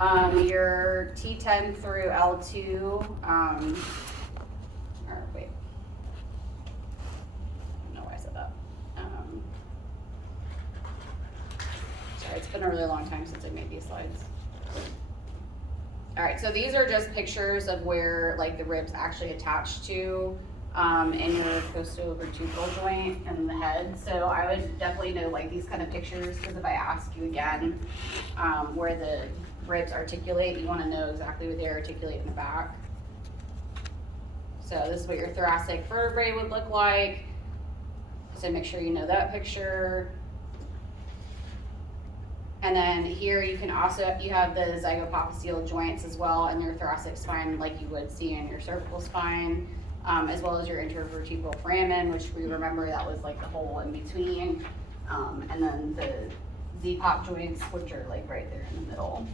Your T10 through L2, or wait, I don't know why I said that. Sorry, it's been a really long time since I made these slides. All right, so these are just pictures of where like the ribs actually attach to in your costovertebral joint and the head. So I would definitely know like these kind of pictures, because if I ask you again where the ribs articulate, you want to know exactly where they articulate in the back. So this is what your thoracic vertebrae would look like. So make sure you know that picture. And then here you can also, you have the zygapophyseal joints as well in your thoracic spine, like you would see in your cervical spine, as well as your intervertebral foramen, which we remember that was like the hole in between. And then the Z-pop joints, which are like right there in the middle.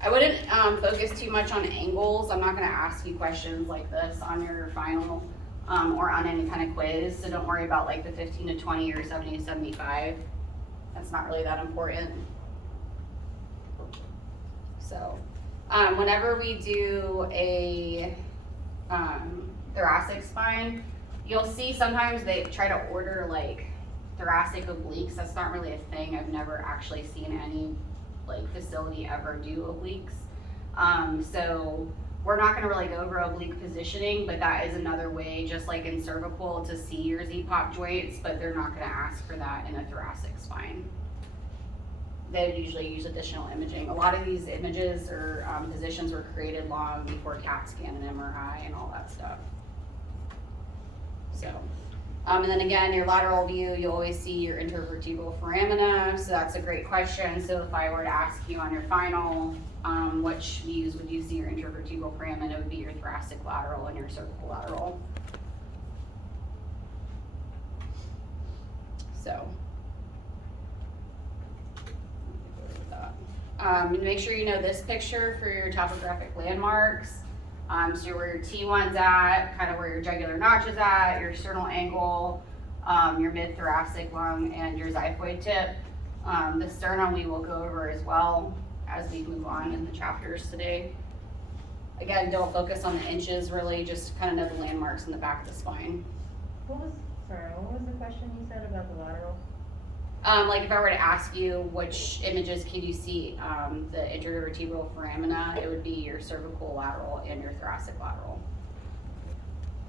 I wouldn't focus too much on angles. I'm not gonna ask you questions like this on your final or on any kind of quiz, so don't worry about like the 15 to 20 or 70 to 75. That's not really that important. So whenever we do a thoracic spine, you'll see sometimes they try to order like thoracic obliques. That's not really a thing. I've never actually seen any like facility ever do obliques. So we're not going to really go over oblique positioning, but that is another way, just like in cervical, to see your Z-pop joints, but they're not going to ask for that in a thoracic spine. They would usually use additional imaging. A lot of these images or positions were created long before CAT scan and MRI and all that stuff. So, and then again, your lateral view, you always see your intervertebral foramina, so that's a great question. So if I were to ask you on your final, which views would you see your intervertebral foramen, it would be your thoracic lateral and your cervical lateral. So, make sure you know this picture for your topographic landmarks. So where your T1's at, kind of where your jugular notch is at, your sternal angle, your mid-thoracic lung, and your xiphoid tip. The sternum we will go over as well as we move on in the chapters today. Again, don't focus on the inches really, just kind of know the landmarks in the back of the spine. What was the question you said about the lateral? Like if I were to ask you which images can you see the intervertebral foramina, it would be your cervical lateral and your thoracic lateral.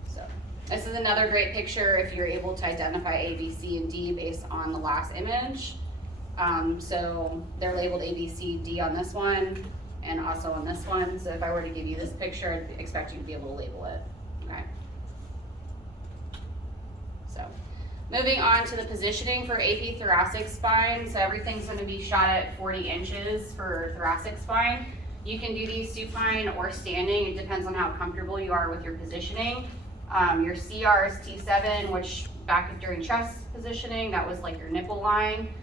So this is another great picture if you're able to identify A, B, C, and D based on the last image. So they're labeled A, B, C, D on this one and also on this one. So if I were to give you this picture, I'd expect you to be able to label it, okay? So. Moving on to the positioning for AP thoracic spine. So everything's going to be shot at 40 inches for thoracic spine. You can do these supine or standing. It depends on how comfortable you are with your positioning. Your CR is T7, which back during chest positioning, that was like your nipple line.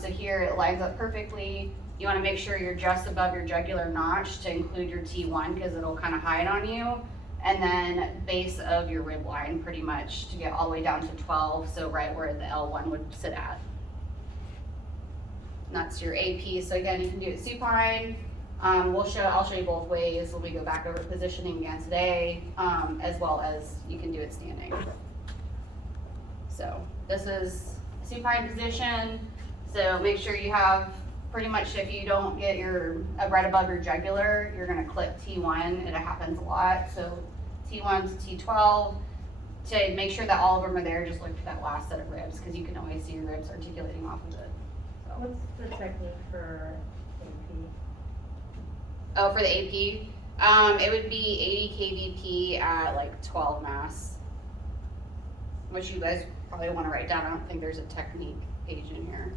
So here it lines up perfectly. You want to make sure you're just above your jugular notch to include your T1 because it'll kind of hide on you. And then base of your rib line pretty much to get all the way down to 12, so right where the L1 would sit at. And that's your AP. So again, you can do it supine. I'll show you both ways when we go back over positioning again today, as well as you can do it standing. So this is supine position. So make sure you have pretty much, if you don't get your right above your jugular, you're going to clip T1. It happens a lot. So T1 to T12 to make sure that all of them are there. Just look for that last set of ribs because you can always see your ribs articulating off of it. So. What's the technique for AP? Oh, for the AP, it would be 80 kVp at like 12 mass, which you guys probably want to write down. I don't think there's a technique page in here.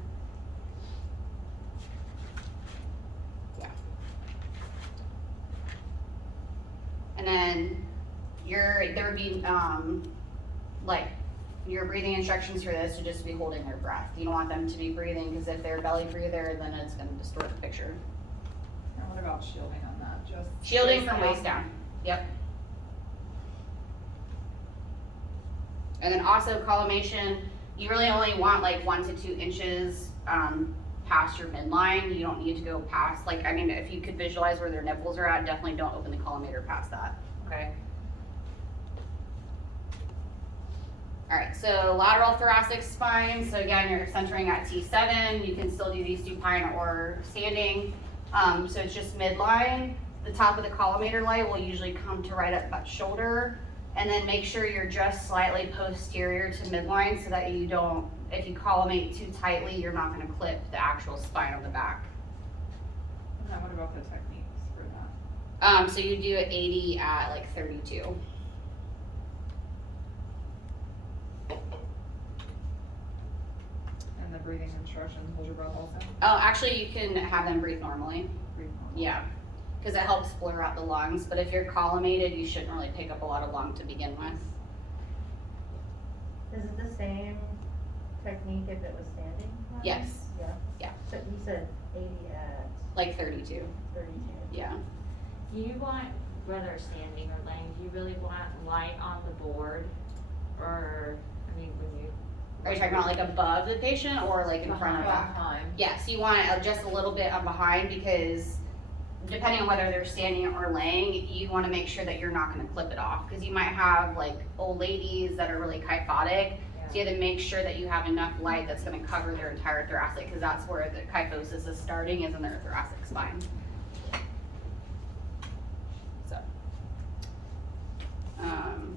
And then there would be like your breathing instructions for this would just be holding their breath. You don't want them to be breathing because if they're a belly breather, then it's going to distort the picture. And what about shielding on that? Just shielding from waist down. Yep. And then also collimation, You really only want like 1 to 2 inches, past your midline. You don't need to go past, like, I mean, if you could visualize where their nipples are at, definitely don't open the collimator past that, okay? All right, so lateral thoracic spine. So again, you're centering at T7. You can still do these supine or standing. So it's just midline. The top of the collimator light will usually come to right at that shoulder. And then make sure you're just slightly posterior to midline so that you don't, if you collimate too tightly, you're not gonna clip the actual spine on the back. And then what about the techniques for that? So you do it 80 at like 32. And the breathing instructions, hold your breath also? Oh, actually you can have them breathe normally. Breathe normal. Yeah, because it helps blur out the lungs, but if you're collimated, you shouldn't really pick up a lot of lung to begin with. Is it the same technique if it was standing? Yes. Yeah? Yeah. So you said 80 at Like 32, 32. yeah. Do you want, whether standing or laying, do you really want light on the board? Or, I mean, when you. Are you talking about like above the patient or like in front of that? Behind. Yes, you want it just a little bit up behind because depending on whether they're standing or laying, you want to make sure that you're not going to clip it off because you might have like old ladies that are really kyphotic. So you have to make sure that you have enough light that's going to cover their entire thoracic because that's where the kyphosis is starting, is in their thoracic spine. So,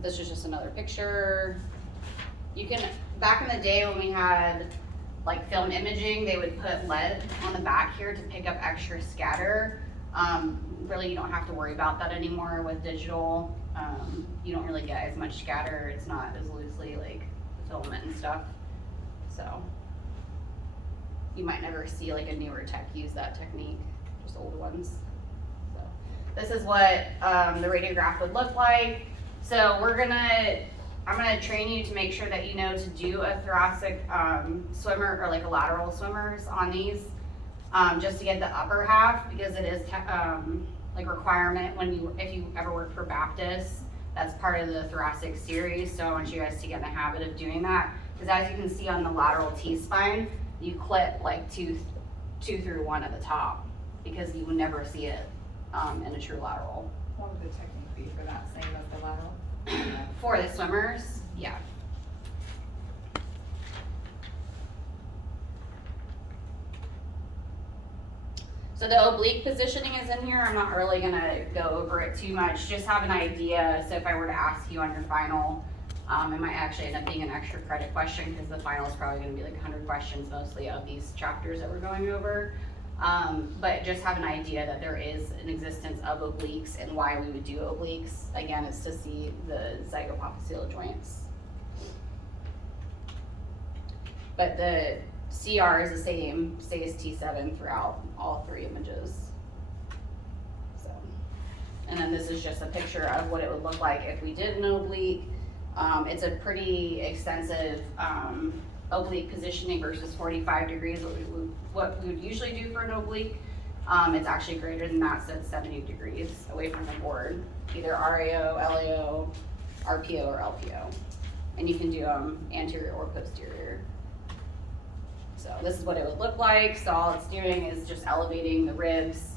this is just another picture. You can, back in the day when we had like film imaging, they would put lead on the back here to pick up extra scatter. Really, you don't have to worry about that anymore with digital. You don't really get as much scatter. It's not as loosely like filament and stuff. So you might never see like a newer tech use that technique, just old ones. So this is what the radiograph would look like. So I'm gonna train you to make sure that you know to do a thoracic swimmer or like a lateral swimmers on these, just to get the upper half because it is like requirement if you ever work for Baptist. That's part of the thoracic series, so I want you guys to get in the habit of doing that. Because as you can see on the lateral T-spine, you clip like two through 1 at the top because you will never see it in a true lateral. What would the technique be for that, same as the lateral? For the swimmers, yeah. So the oblique positioning is in here. I'm not really gonna go over it too much, just have an idea. So if I were to ask you on your final, it might actually end up being an extra credit question because the final is probably gonna be like 100 questions mostly of these chapters that we're going over. But just have an idea that there is an existence of obliques and why we would do obliques. Again, it's to see the zygapophyseal joints. But the CR is the same, stays T7 throughout all 3 images. So, and then this is just a picture of what it would look like if we did an oblique. It's a pretty extensive oblique positioning versus 45 degrees, what we would usually do for an oblique. It's actually greater than that, so it's 70 degrees away from the board, either RAO, LAO, RPO, or LPO. And you can do them anterior or posterior. So this is what it would look like. So all it's doing is just elevating the ribs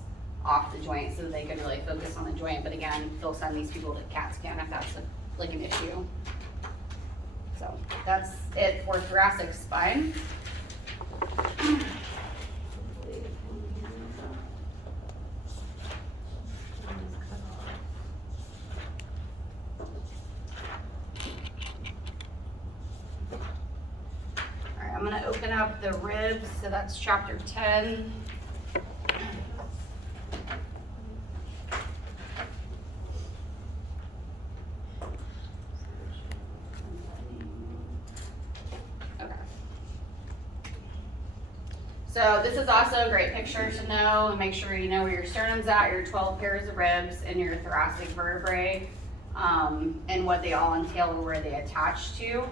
off the joint so that they can really focus on the joint. But again, they'll send these people to CAT scan if that's like an issue. So that's it for thoracic spine. All right, I'm gonna open up the ribs, so that's chapter 10. So this is also a great picture to know and make sure you know where your sternum's at, your 12 pairs of ribs, and your thoracic vertebrae, and what they all entail and where they attach to.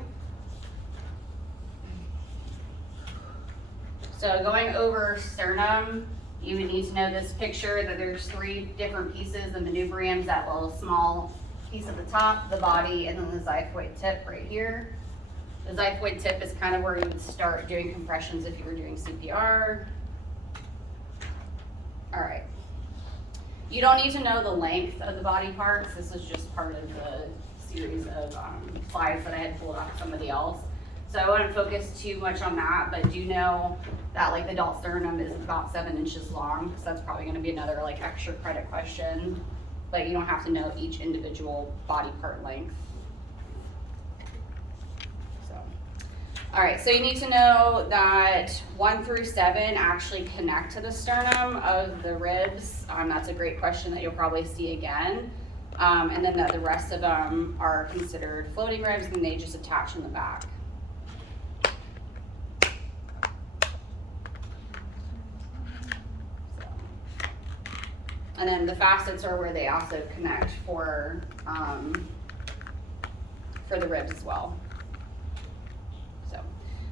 So going over sternum, you would need to know this picture that there's 3 different pieces, the manubrium's that little small piece at the top, the body, and then the xiphoid tip right here. The xiphoid tip is kind of where you would start doing compressions if you were doing CPR. All right. You don't need to know the length of the body parts. This is just part of the series of slides that I had pulled off somebody else. So I wouldn't focus too much on that, but do know that like the adult sternum is about 7 inches long. So that's probably gonna be another like extra credit question, but you don't have to know each individual body part length. So, all right, so you need to know that 1 through 7 actually connect to the sternum of the ribs. That's a great question that you'll probably see again. And then that the rest of them are considered floating ribs and they just attach in the back. And then the facets are where they also connect for the ribs as well.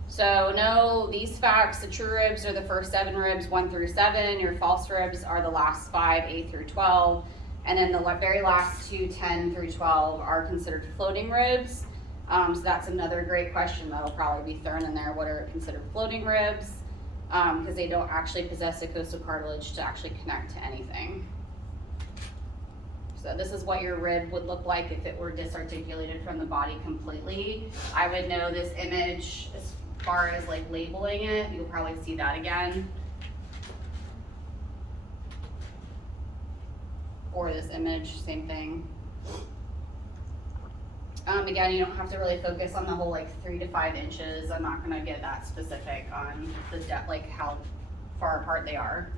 So know these facts: the true ribs are the first 7 ribs, 1 through 7. Your false ribs are the last 5, 8 through 12. And then the very last 2, 10 through 12, are considered floating ribs. So that's another great question that'll probably be thrown in there. What are considered floating ribs? Because they don't actually possess a coastal cartilage to actually connect to anything. So this is what your rib would look like if it were disarticulated from the body completely. I would know this image as far as like labeling it. You'll probably see that again. Or this image, same thing. Again, you don't have to really focus on the whole like 3 to 5 inches. I'm not gonna get that specific on the depth, like how far apart they are.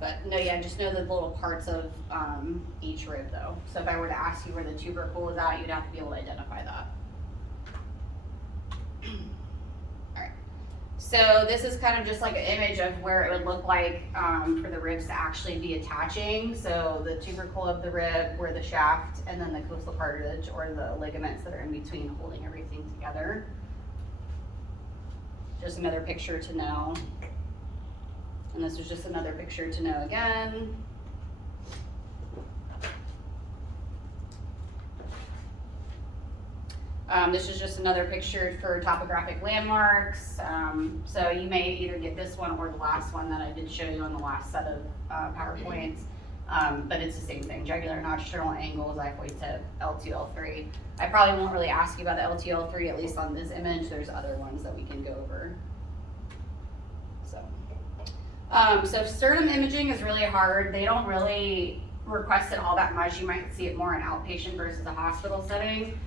But no, yeah, just know the little parts of each rib though. So if I were to ask you where the tubercle is at, you'd have to be able to identify that. All right. So this is kind of just like an image of where it would look like for the ribs to actually be attaching. So the tubercle of the rib, where the shaft, and then the coastal cartilage or the ligaments that are in between holding everything together. Just another picture to know. And this was just another picture to know again. This is just another picture for topographic landmarks. So you may either get this one or the last one that I did show you on the last set of PowerPoints. But it's the same thing: jugular notchsternal angle, xiphoid tip, L2, L3. I probably won't really ask you about the L2, L3, at least on this image. There's other ones that we can go over. So sternum imaging is really hard. They don't really request it all that much. You might see it more in outpatient versus a hospital setting.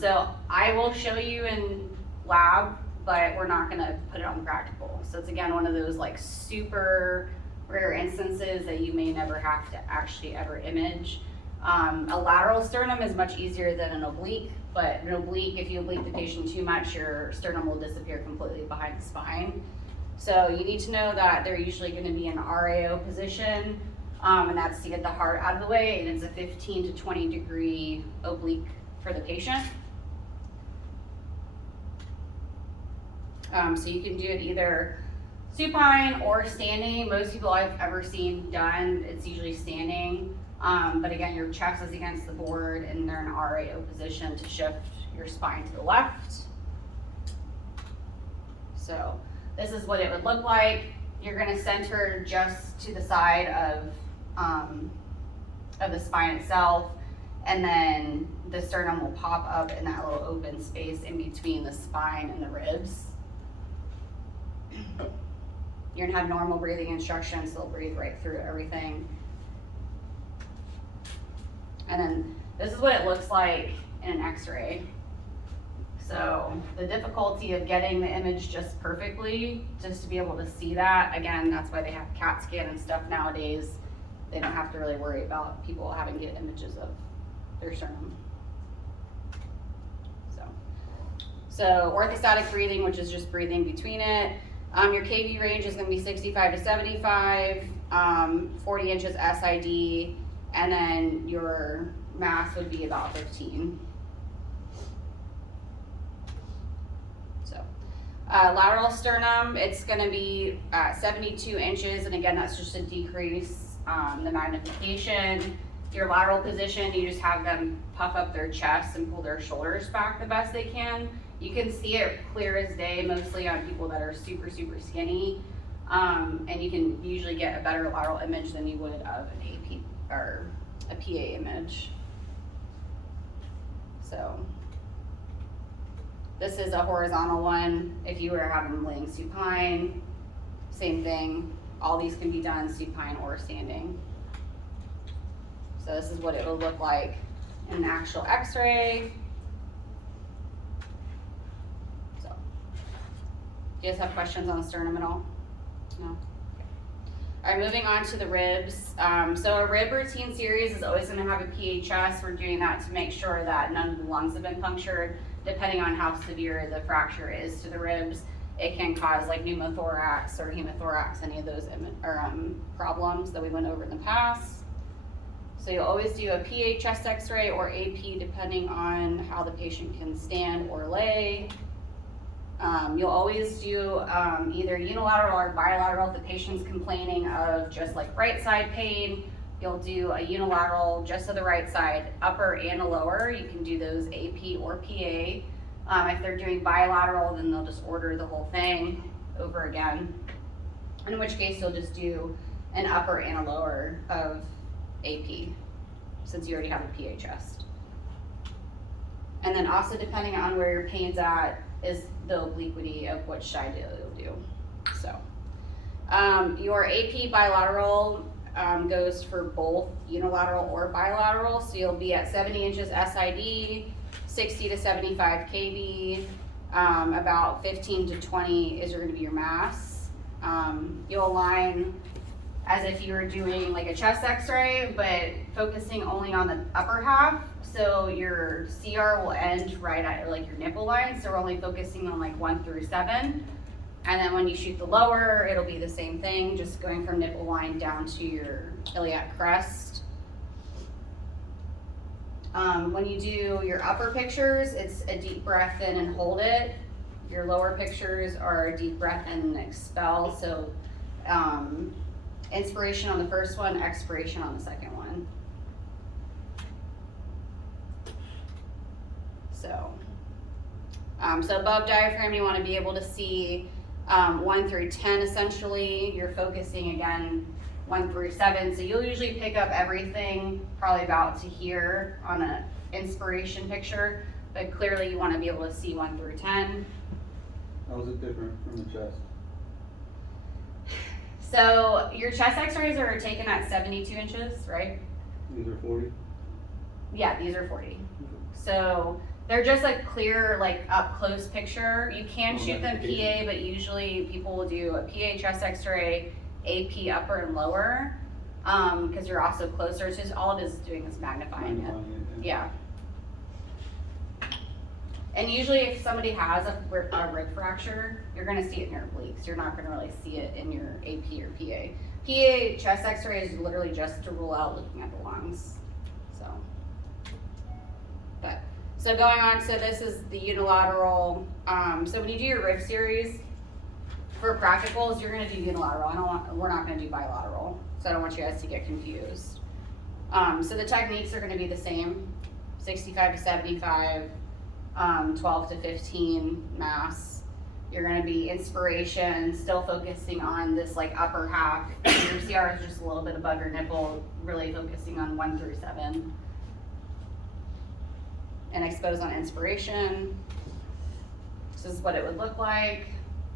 So I will show you in lab, but we're not gonna put it on practical. So it's again one of those like super rare instances that you may never have to actually ever image. A lateral sternum is much easier than an oblique, but an oblique, if you oblique the patient too much, your sternum will disappear completely behind the spine. So you need to know that they're usually going to be in RAO position, and that's to get the heart out of the way, and it's a 15 to 20 degree oblique for the patient. So you can do it either supine or standing. Most people I've ever seen done, it's usually standing. But again, your chest is against the board and they're in RAO position to shift your spine to the left. So this is what it would look like. You're gonna center just to the side of the spine itself, and then the sternum will pop up in that little open space in between the spine and the ribs. You're gonna have normal breathing instructions, so they'll breathe right through everything. And then this is what it looks like in an x-ray. So the difficulty of getting the image just perfectly, just to be able to see that, again, that's why they have CAT scan and stuff nowadays. They don't have to really worry about people having to get images of their sternum. So orthostatic breathing, which is just breathing between it. Your KV range is gonna be 65 to 75, 40 inches SID, and then your mass would be about 15. Lateral sternum, it's gonna be 72 inches, and again, that's just to decrease the magnification. Your lateral position, you just have them puff up their chest and pull their shoulders back the best they can. You can see it clear as day, mostly on people that are super, super skinny. And you can usually get a better lateral image than you would of an AP or a PA image. So this is a horizontal one. If you were to have them laying supine, same thing. All these can be done supine or standing. So this is what it will look like in an actual x-ray. So, do you guys have questions on the sternum at all? No? All right, moving on to the ribs. So a rib routine series is always gonna have a PHS. We're doing that to make sure that none of the lungs have been punctured. Depending on how severe the fracture is to the ribs, it can cause like pneumothorax or hemothorax, any of those problems that we went over in the past. So you'll always do a PA chest x-ray or AP depending on how the patient can stand or lay. You'll always do either unilateral or bilateral if the patient's complaining of just like right side pain. You'll do a unilateral just to the right side, upper and a lower. You can do those AP or PA. If they're doing bilateral, then they'll just order the whole thing over again. In which case you'll just do an upper and a lower of AP, since you already have a PA chest. And then also depending on where your pain's at is the obliquity of which side you'll do. So your AP bilateral goes for both unilateral or bilateral. So you'll be at 70 inches SID, 60 to 75 kb, about 15 to 20 is going to be your mass. You'll align as if you were doing like a chest x-ray, but focusing only on the upper half. So your CR will end right at like your nipple line. So we're only focusing on like 1 through 7. And then when you shoot the lower, it'll be the same thing, just going from nipple line down to your iliac crest. When you do your upper pictures, it's a deep breath in and hold it. Your lower pictures are a deep breath in and expel. So inspiration on the first one, expiration on the second one. So above diaphragm, you want to be able to see 1 through 10 essentially. You're focusing again 1 through 7. So you'll usually pick up everything probably about to here on an inspiration picture, but clearly you want to be able to see 1 through 10. How is it different from the chest? So your chest x-rays are taken at 72 inches, right? These are 40? Yeah, these are 40. So they're just a clear, like up close picture. You can shoot them PA, but usually people will do a PA chest x-ray, AP upper and lower, because you're also closer. It's just all it is doing is magnifying it. Yeah. And usually if somebody has a rib fracture, you're gonna see it in your obliques. You're not gonna really see it in your AP or PA. PA chest x-ray is literally just to rule out looking at the lungs. So going on, so this is the unilateral. So when you do your rib series, for practicals, you're gonna do unilateral. We're not gonna do bilateral. So I don't want you guys to get confused. So the techniques are gonna be the same, 65 to 75, 12 to 15 mass. You're gonna be inspiration, still focusing on this like upper half. Your CR is just a little bit above your nipple, really focusing on 1 through 7. And expose on inspiration. This is what it would look like.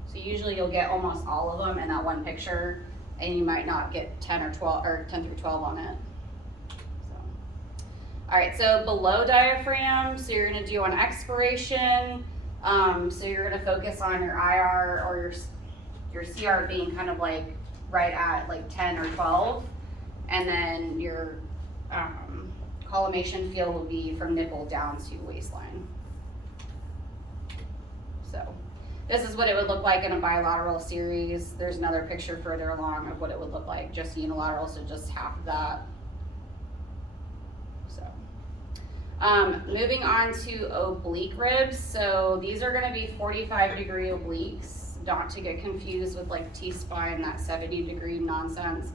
So usually you'll get almost all of them in that one picture, and you might not get 10 or 12 or 10 through 12 on it. So, all right, so below diaphragm, so you're gonna do on expiration. So you're gonna focus on your IR or your CR being kind of like right at like 10 or 12, and then your collimation field will be from nipple down to waistline. So this is what it would look like in a bilateral series. There's another picture further along of what it would look like just unilateral, so just half of that. So moving on to oblique ribs. So these are gonna be 45-degree obliques, not to get confused with like T-spine, that 70-degree nonsense.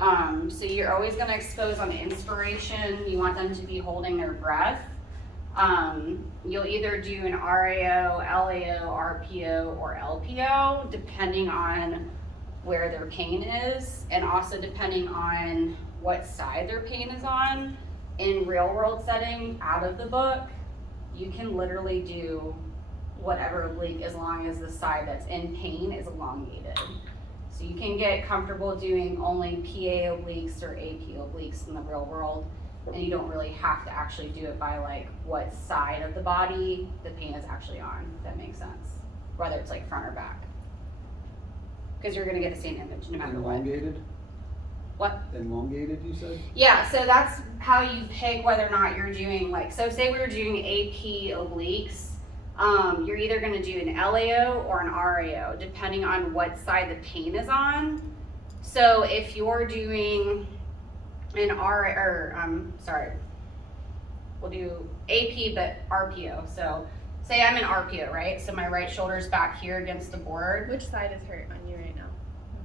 So you're always gonna expose on the inspiration, you want them to be holding their breath. You'll either do an RAO, LAO, RPO, or LPO, depending on where their pain is, and also depending on what side their pain is on. In real world setting, out of the book, you can literally do whatever oblique as long as the side that's in pain is elongated. So you can get comfortable doing only PA obliques or AP obliques in the real world, and you don't really have to actually do it by like what side of the body the pain is actually on, if that makes sense. Whether it's like front or back. Because you're gonna get the same image no matter what. Elongated? What? Elongated, you said? Yeah, so that's how you pick whether or not you're doing like, so say we were doing AP obliques, you're either gonna do an LAO or an RAO, depending on what side the pain is on. So if you're doing an we'll do AP but RPO. So say I'm in RPO, right? So my right shoulder's back here against the board. Which side is hurt on you right now?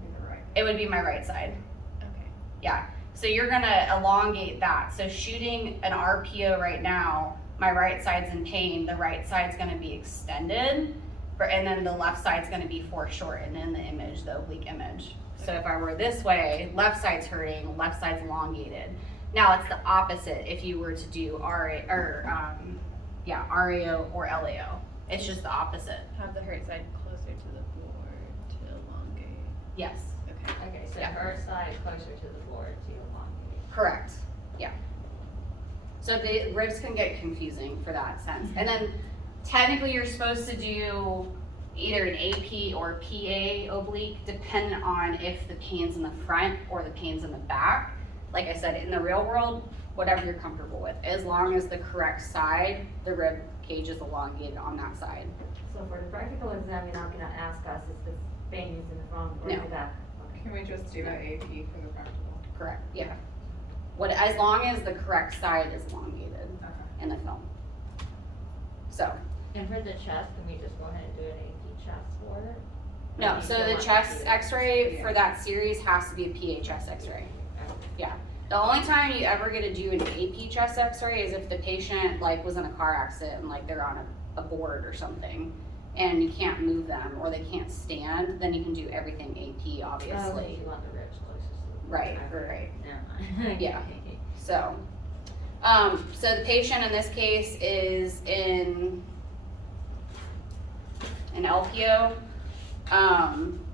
Maybe the right. It would be my right side. Okay. Yeah, so you're gonna elongate that. So shooting an RPO right now, my right side's in pain, the right side's gonna be extended, and then the left side's gonna be foreshortened in the image, the oblique image. So if I were this way, left side's hurting, left side's elongated. Now it's the opposite if you were to do RAO or LAO. It's just the opposite. Have the hurt side closer to the board to elongate. Yes, Okay. Okay, so Yeah. her side is closer to the board to elongate. correct, yeah. So the ribs can get confusing for that sense. And then technically you're supposed to do either an AP or PA oblique, depending on if the pain's in the front or the pain's in the back. Like I said, in the real world, whatever you're comfortable with, as long as the correct side, the rib cage is elongated on that side. So for the practical exam, you're not gonna ask us if the pain is in the front or No. the back? Okay. Can we just do an AP for the practical? Correct, yeah. As long as the correct side is elongated Okay. in the film. So, And for the chest, can we just go ahead and do an AP chest for it? no, so the chest x-ray for that series has to be a PA chest x-ray. Okay. The only time you ever get to do an AP chest x-ray is if the patient like was in a car accident and like they're on a board or something and you can't move them or they can't stand, then you can do everything AP Oh, obviously. you want the ribs closest to the board. Right, Okay. right. Never mind. Yeah. So, so the patient in this case is in an LPO.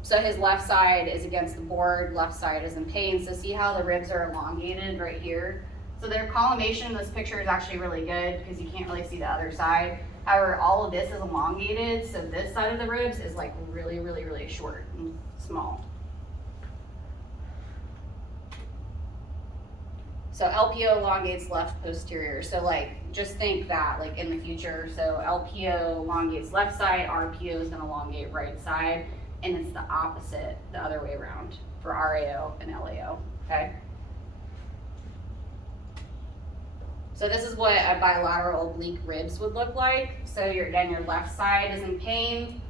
So his left side is against the board, left side is in pain. So see how the ribs are elongated right here? So their collimation in this picture is actually really good because you can't really see the other side. However, all of this is elongated, so this side of the ribs is like really, really, really short and small. So LPO elongates left posterior. So like, just think that like in the future. So LPO elongates left side, RPO is gonna elongate right side, and it's the opposite, the other way around for RAO and LAO, okay? So this is what a bilateral oblique ribs would look like. So your left side is in pain.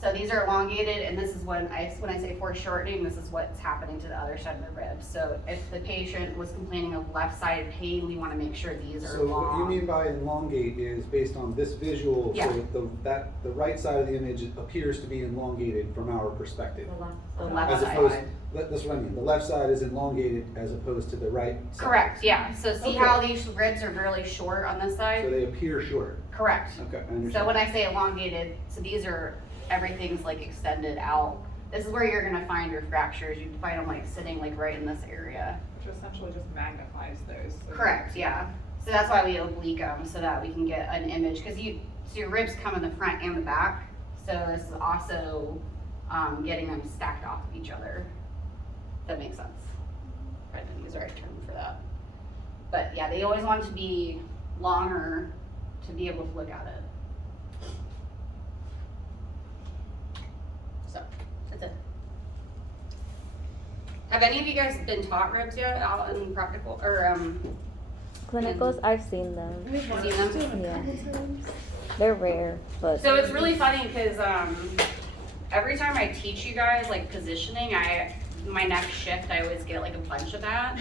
So these are elongated, and this is when I say foreshortening, this is what's happening to the other side of the ribs. So if the patient was complaining of left-sided pain, we want to make sure these are So long. what you mean by elongate is based on this visual, Yeah. so the right side of the image appears to be elongated from our perspective. The left. The left As side. opposed, that's what I mean, the left side is elongated as opposed to the right side. Correct, yeah. So see Okay. how these ribs are really short on this So side? they appear short. Correct. Okay, I understand. So when I say elongated, so these are, everything's like extended out. This is where you're gonna find your fractures. You find them like sitting like right in this area. Which essentially just magnifies those. So Correct, yeah. So that's why we oblique them, so that we can get an image, because so your ribs come in the front and the back. So this is also getting them stacked off of each other. If that makes sense. I didn't use the right term for that. But yeah, they always want to be longer to be able to look at it. So, that's it. Have any of you guys been taught ribs yet out in practical, or Clinicals, I've seen them. seen them? Yeah. They're rare, but So it's really funny because every time I teach you guys like positioning, I my next shift, I always get like a bunch of that.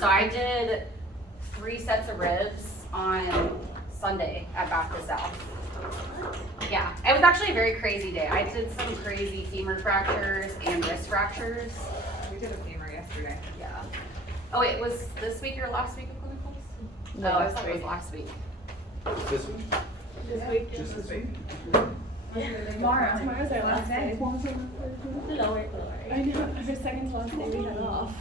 So I did 3 sets of ribs on Sunday at Bath to South. Yeah, it was actually a very crazy day. I did some crazy femur fractures and wrist fractures. We did a femur yesterday. Yeah. Oh wait, was this week or last week of clinicals? No, Oh, I thought it was last week. This one? This week. Just this week? Tomorrow. Tomorrow's our last day. Lower glory. I know, our second to last day we had off.